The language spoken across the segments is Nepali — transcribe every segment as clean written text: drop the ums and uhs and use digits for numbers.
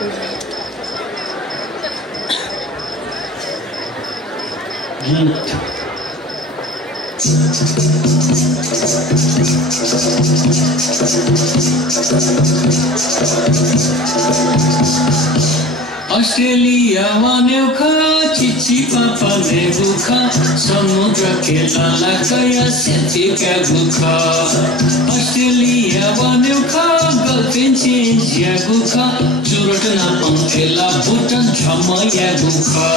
गीत अस्ट्रेलिया वान्युखा चिची पापा ने बुखा समुद्र के लाला कया सेंटिका बुखा अस्ट्रेलिया वान्युखा गल्फिन चिंजिया बुखा जुरट ना पंखेला भूटान छमया बुखा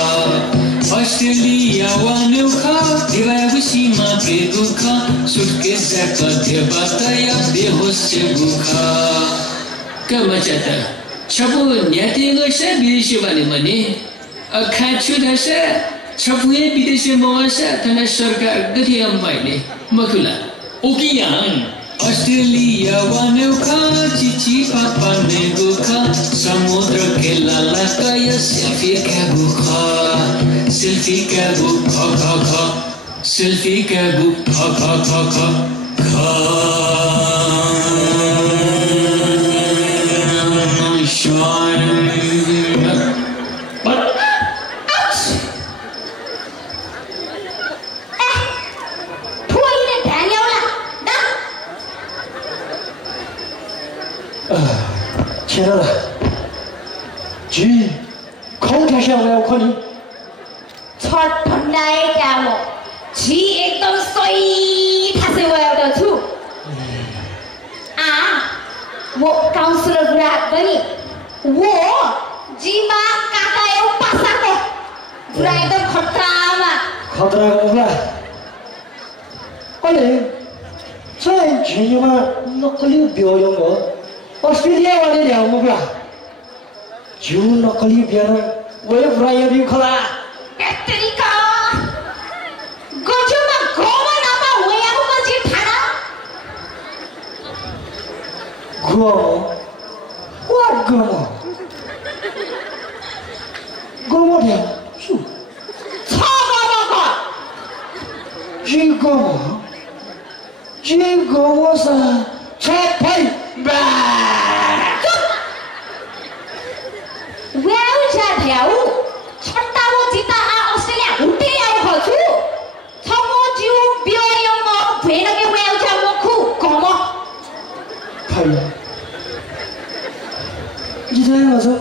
अस्ट्रेलिया वान्युखा दिवागु सीमा के बुखा सुटके जका देवताया बेहोश बुखा कमचता छपु न्यातेगो से विदेशी वाले मने खाछु दसे छपुए विदेशी मवासा तना सरकार गति अम्बाइले मखुला ओकियान अस्ट्रेलिया वान्युखा चिची पापा ने गुखा समुद्र के लाला कया सेल्फी का गुखा सेल्फी का गुखा खा खा सेल्फी का गुखा खा खा खा खा亲爱的，जी空调下我要看你。छठ ठंडाए क्या वो जी एकदम सही फंसे हुए उधर छू वो काउंसलर बुरा बनी वो जी माँ काका ये पासा को बुरा एकदम खतरा बुरा अरे चाहे जी माँ नकली ब्याह को ऑस्ट्रेलिया वाले ले आओ बुरा जो नकली ब्याह वो ये बुरा ये भी खला तरीका गोजुमा गोवा नामा हुए आओ का जी थाना गोवा क्या शू जी गोवा सा छह भाई वेल जा ध्याऊ छट्टा वो जीता आ ऑस्ट्रेलिया उठे आओ खचू थमो जीव बियोयो म भेन के वेल जा मखु कम भाई जिसे मसो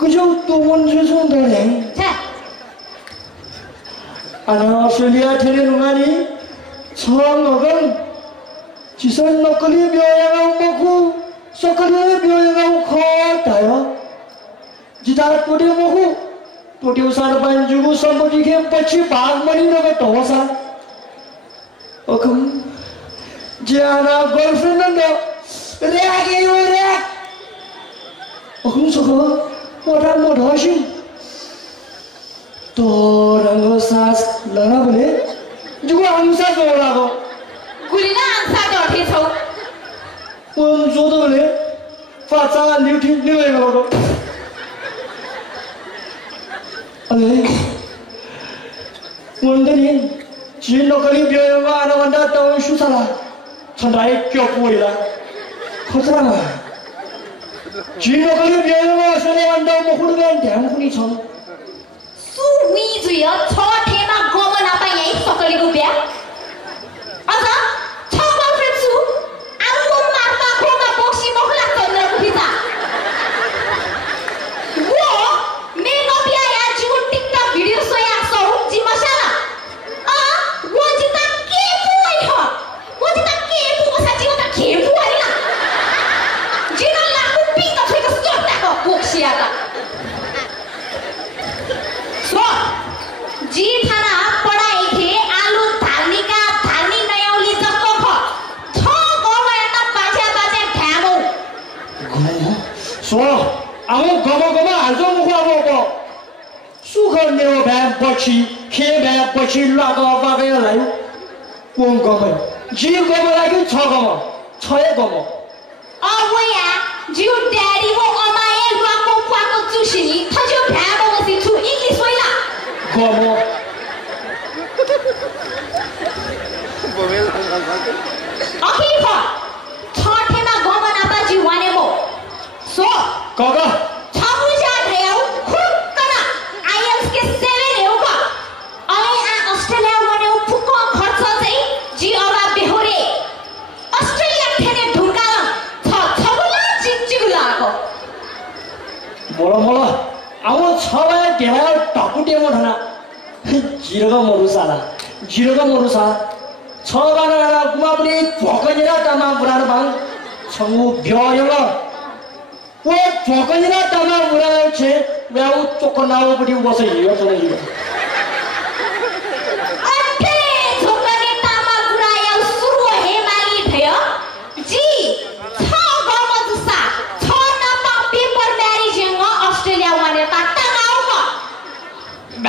कुछ तो मन से सुन रहे हैं जा आना ऑस्ट्रेलिया ठेले नुगानी छम मगन जिसे नकली बियोयो मखु सकले बियोयो खटायो जितार कोटे मखु प्रोड्यूसर बंजुगु संबोधि के पक्षी भाग मनी नगर टोसा ओकम जाना गर्लफ्रेंड न रे आगे यो रे ओकम सको मोटा मोढोशी तो रंगो सास लगा बोले जुगु हमसा जोड़ा को गुलिना अंसा डोठी छौ उन जोदो बोले फाचा न्यूटी न्यूए को अरे 원더니 진로거리 벼영과 아나간다 떠온 슈사라 천라의 껴보이라 커트라마 진로거리 벼영과 소리한다 모후르간 대한군이 전 수위주여 저테마 고만 아빠 예이 석걸리고 벼 어서 처음 프렌수 아무 마빠 고마 복시 모흘라 떠나고 비자 वीडियो सोया सौ जी मसाला वो जिता के पुआई हो वो जिता के पुआ सच्ची होता के पुआई ना जिना लाखों पीता फिर तो सोता को बोक्सिया का सो जी थाना पढ़ाई थे आलू धारनी का धारनी नयावली जको खो छो गोमा ना बाजा ढामो गोमा सो आमो गोमा आजो मुखो आमो सुखर नेव बैग बची खे बैग बची लागा बागे लाई कोन गमे जी गमे लागि छ गमे छए गमे अवया जिउ ड्याडी वो अमाए रुवाको पुवाको चुसिनी थजो भ्याबो वसी छु इंग्लिश होइला गमे अखि फ छठेमा गमन आबाजी वानेमो so कगा छमु 몰라 아무 처음에 대화를 덕분에 못하나 지르가 모르사라 지르가 모르사 처가는 하나 구마분이 조건이나 따마 물하는 방 성우 벼영어 왜 조건이나 따마 물하는 제 매우 조건 나오버리 와서 이어서는 이거 어때 조건이 따마 물하여 수로 해망이 되어 지 처거머드사 처나방 people marriage 거 오스트레일리아 원에 갔다 나오고 마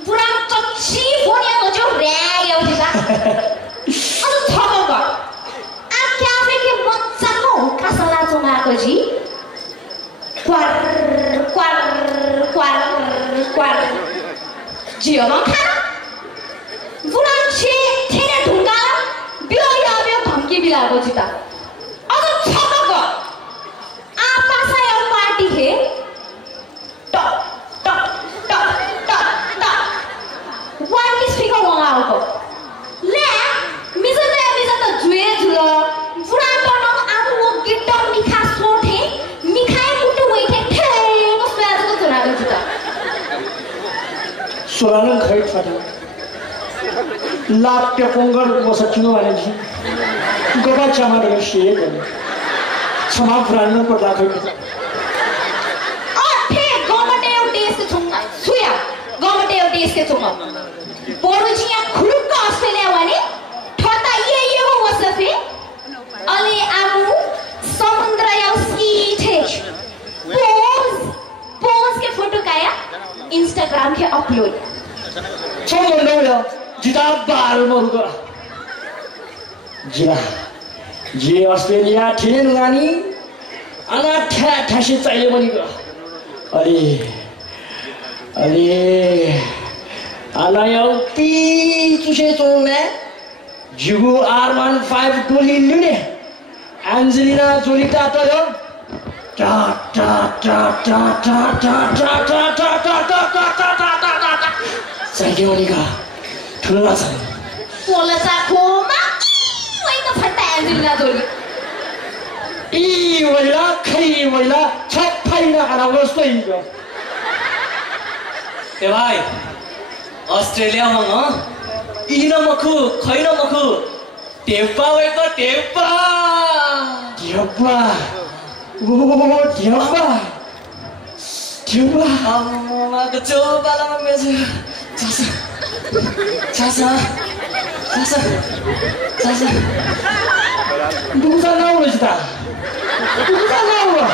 Burang cuci phone yang ojo reg ya udah kan? Aduh thoma kok. Akhirnya ke bocah ko kasala cuma aku ji. Kuar. Ji orang kan? Burang cie tere ढूंढा biaya धमकी भी लागो जीता. Aduh thoma kok. Apa saya party है? ले मिजता जुए जुलो पुरान टोनो आमु वो गिट्टर मिठा सोठे मिठाई मुटु वइथे ठे को स्वाद को चुनाले जुता सोरानं खै फाटा लाप के पोंगल मसकिनो आने जी गोबा चामारे शिए गने क्षमा पुरान को लाखै ठे गमटे देश के छुंगा सुया गमटे देश के छुंगा बोरुजिया खुरुक ऑस्ट्रेलिया वाले ठोता ये वो वसफे अले आमु समुद्र या सी थे पोज के फोटो काया इंस्टाग्राम के अपलोड चलो लो जिता बाल मोरुगा जिला जे ऑस्ट्रेलिया ठेन गानी आना ठ्यासे चाहिए बनिगा अरे Alayau pi cuse cone, jigu R15 Dolly lune, Angelina Jolie tato yo, Saya gimana ika, thula saya. Pola sakoma, wah itu fanta Angelina Jolie. Wala, capai na kana wasto ika. भाई ऑस्ट्रेलिया में इना मखु खैना मखु टेपा वेको टेपा अम्मा को चोबा लगा मेरे चाचा Bukan nawa kita. Bukan nawa.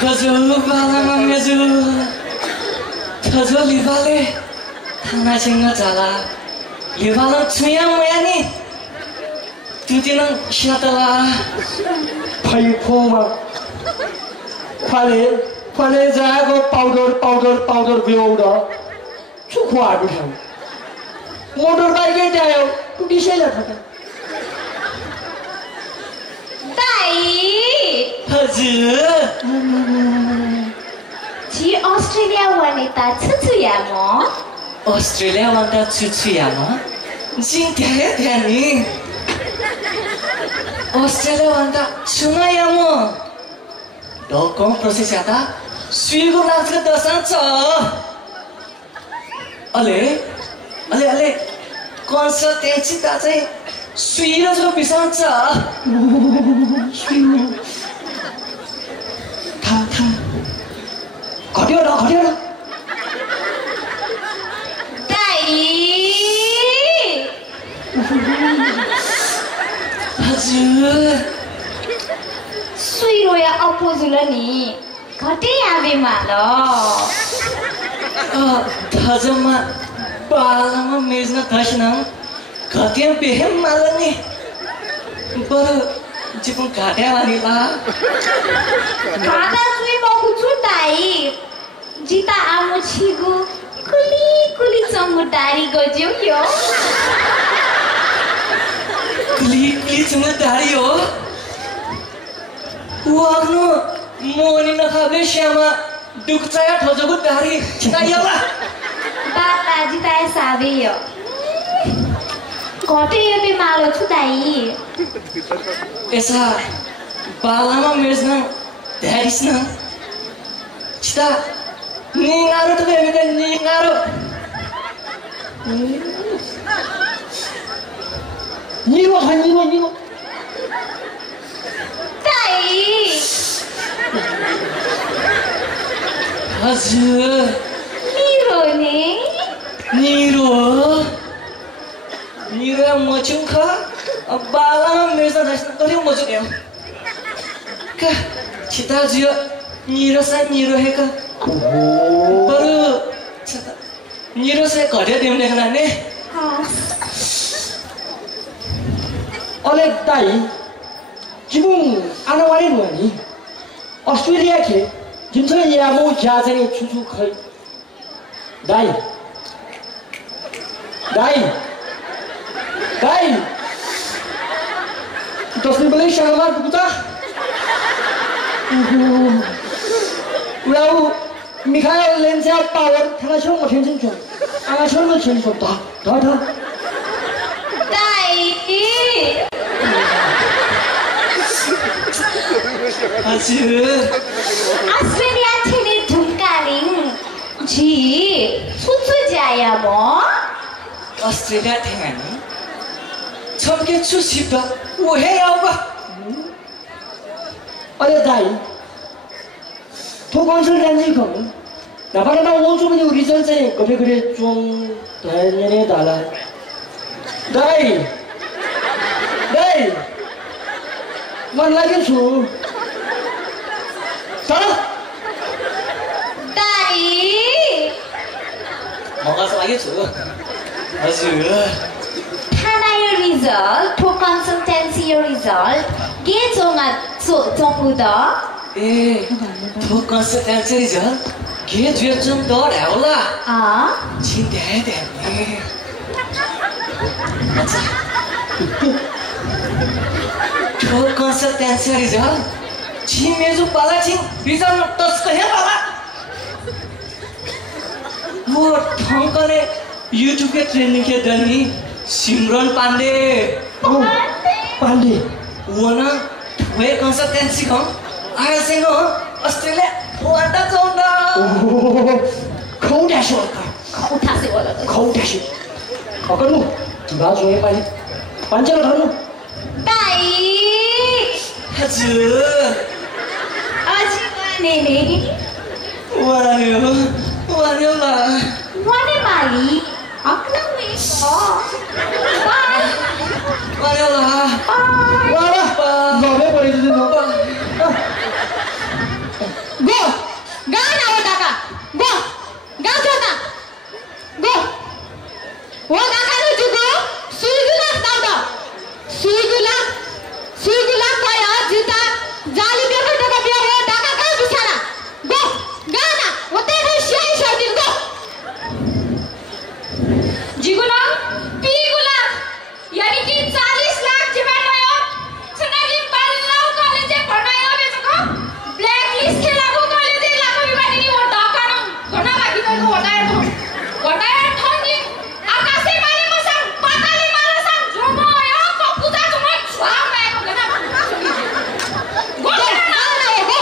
Gazu bala mezu gazu libale thana chinga jala libala chuya moya ni tutina shatala Pai phoma. Phale jago powder bioda. Chukwa bisa. Motorbike jayo tu disela thaka. जी Australia wanita cucu ya mo Australia wanita cucu ya mo cinta ya nih Australia wanita सुना ya mo dokong proses ya ta suigo naskah dosan co ale konsultasi ta cai suigo juga bisa co suigo Kodiora. Dai. Hazur. Suiro ya opposite ni. Kati ave malo. Thajama balama mezna thashna. Kati behem malani. Baru jepun kata lagi lah. Kata sui mau kucutai. Jita amu cigu kuli canggu dari gojong yo. बिचमा दारी हो वाग्नु मोनी नखाबे श्यामा दुखचाया ठोजको दारी छिटाइला बाबाजी ताय साबियो कतै यो मालो छु दाइ एसा बालामा मेजन ध्यारिस्न छिटा निगारो त बेबे निगारो निरो दाइ हजुर निरो नि निरो मचुङ खा बालामा मेजन ध्यारिस्न कति मचुङ यो का छिटा जियो निरो हेका बरु निरो से घरे देउने खाने अले दाइ जिबुङ आनावारी नुवानी अस्ट्रेलिया के जिन्छ या मो जाजने छुछु खै दाइ तस्नी बले शर्मा बुता उलाउ मिखाइल लेन्सा पावर थाना छौ म टेन्सन छ आमा छौ म टेन्सन त दाइ हजुर अस्ट्रेलिया छेले झुमकालिङ जी सुसु जाया म अस्ट्रेलिया थेगानी छम्के छु सिप्दा ओहे आउबा अरे दाइ थो कन्सल्टेन्सी खौ 나바나 원주민이 우리 전세 그래 좀 대년에 달라 다이 만나게 줘 살아 दाइ मगास लागि छु हजुर थाना यो रिजल्ट थो कन्सल्टेन्सी यो रिजल्ट के जोङा जोङु द ए थो कन्सल्टेन्सी रिजल्ट के जुम दर होला छिन्दे दे थो कन्सल्टेन्सी रिजल्ट छिमेजु पाला छिन रिजल्ट टस्क हे पाला वो ठंकले YouTube के ट्रेनिंग के दनी सिमरन पांडे वो ना वे कंसल्टेंसी को आया से नो ऑस्ट्रेलिया वाटा जोंदा खौडाशो खौठासे बोला खौडाशो अकनु बाजोए पाली पांचल धर्नु दाइ हजुर अजिवाने वान्यो ला वाने माली अक्लमे बाइ वान्यो ला वाला नभे परिदिनु गो गाना हो दाका गो गाउ जोता गो वो दाका नु जुगो सुइगुला दाउदा सुइगुला कया जुता जाली बेको दाका बिया हो दाका का बिछाना गो गाना ओते रे शेई शर्दिन गो जिगुला पीगुला यानी कि 40 लाख जिमायो सुनाली पालनाउ कॉलेज पढायो बेचको ब्लैक लिस्ट के लागू कॉलेज लागू बिमारी नि हो दाकानो घना बाकी को होटाय ठंडी आकाशे मारे मसम पाताले मारे सम जोमो यो को पूजा जुम छुआ मैं को घना गो ना हो go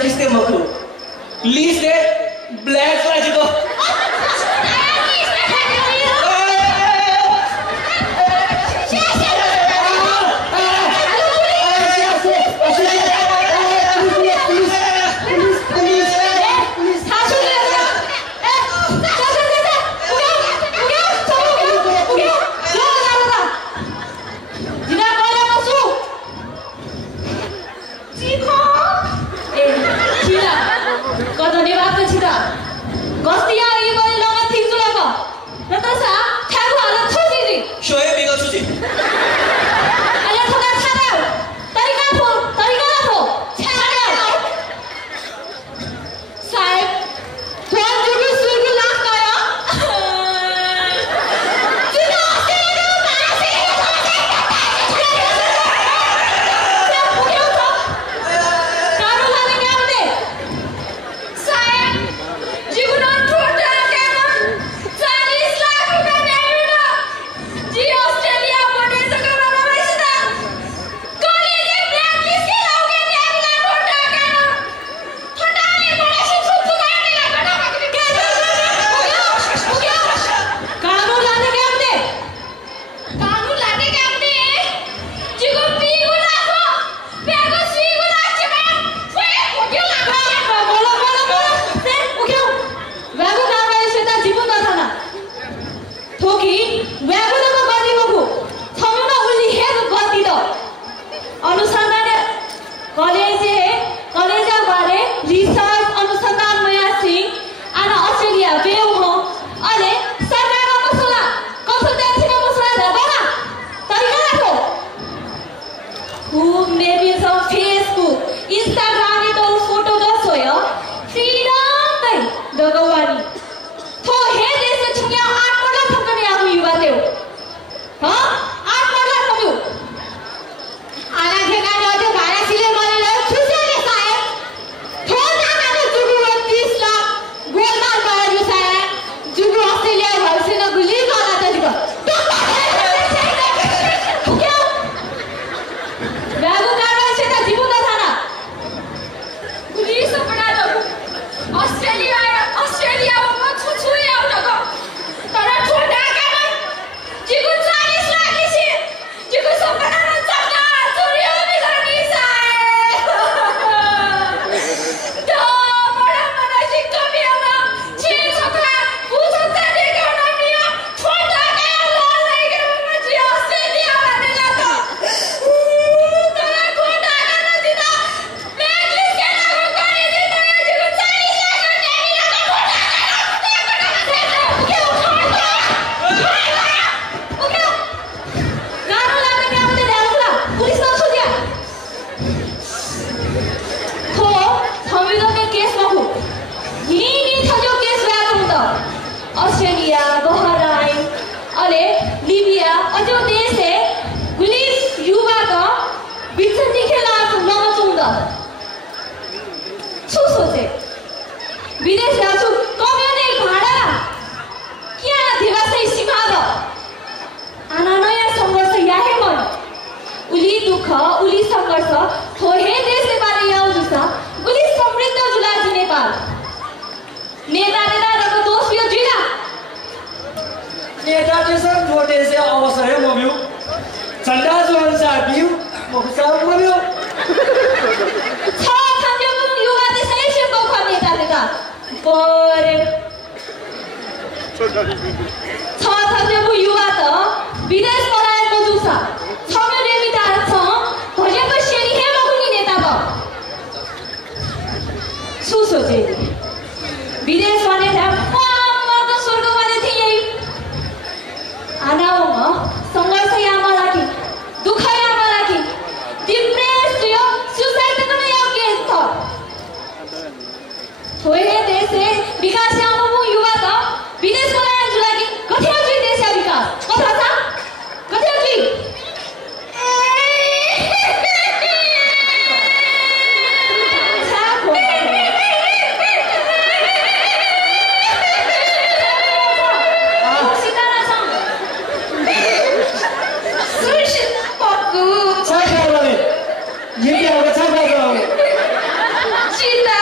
blacklist te maku. List te black lagi ko. Cita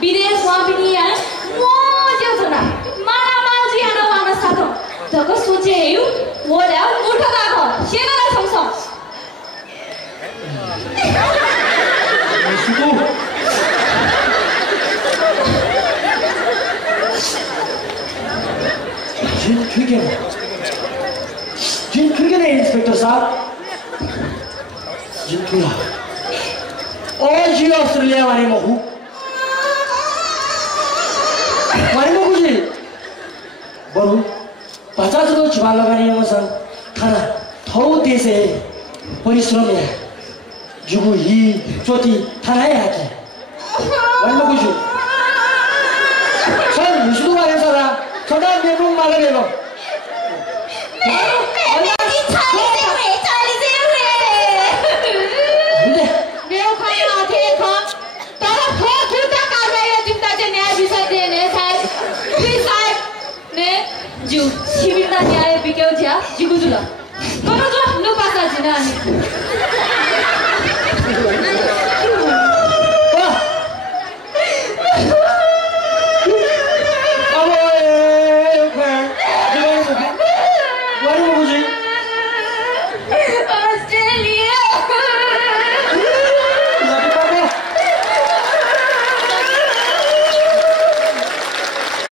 विदेश वहाँ पनि यहाँ मजा छ ना मारा माजी आना वाना साथो तको सोचे हेउ वो ल्या मूर्ख गाको सेनाला छौछ जिन ठीक है इंस्पेक्टर साहब जिन ठीक और जी ऑस्ट्रेलिया वाले महू जी बरु 50 को छुपा लगाने मसन खाना थौ देश है परिश्रम है जुगु ही चोटी थाना है आके वाले महू जी सर मुझको वाले सारा थोड़ा बेडरूम मांगे ले लो न्याय बिक्यो थिया जिगुजुला करो जो लो पासा जिना अब